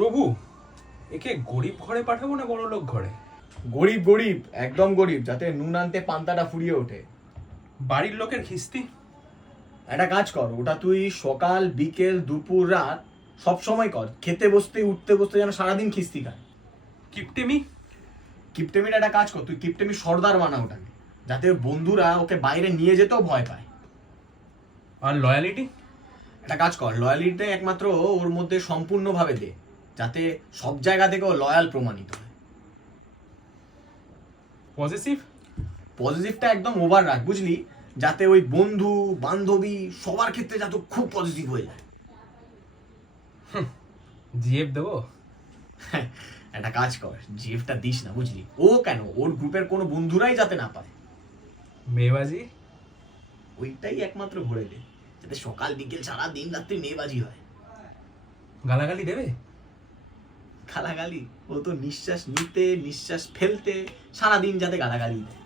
প্রভু, একে গরিব ঘরে পাঠাবো না বড় লোক ঘরে? গরিব গরিব, একদম গরিব, যাতে নুন আনতে পান্তাটা ফুরিয়ে ওঠে। বাড়ির লোকের খিস্তি। একটা কাজ কর, ওটা তুই সকাল বিকেল দুপুর রাত সব সময় কর। খেতে বসতে উঠতে বসতে যেন সারাদিন খিস্তি খায়। কিপটেমি। কিপটেমির একটা কাজ কর, তুই কিপটেমি সর্দার বানা ওটাকে, যাতে ওর বন্ধুরা ওকে বাইরে নিয়ে যেতেও ভয় পায়। আর লয়ালিটি? একটা কাজ কর, লয়ালিটি একমাত্র ওর মধ্যে সম্পূর্ণভাবে দে, যাতে সব জায়গা থেকে ও লয়াল প্রমাণিত হয়। পজিটিভ? পজিটিভটা একদম ওভার রাখ, বুঝলি, যাতে ওই বন্ধু বান্ধবী সবার ক্ষেত্রে যাতে খুব পজিটিভ হয়ে যায়। জিএফ দেবো? একটা কাজ কর, জিএফটা দিস না, বুঝলি। ও কেন, ওর গ্রুপের কোনো বন্ধুরাই যাতে না পায়। মেয়েবাজি? ওইটাই একমাত্র ভরে দে, যাতে সকাল বিকেল সারা দিন রাত্রি মেয়েবাজি হয়। গালাগালি দেবে? গালাগালি? ও তো নিঃশ্বাস নিতে নিঃশ্বাস ফেলতে সারাদিন যাতে গালাগালি দেয়।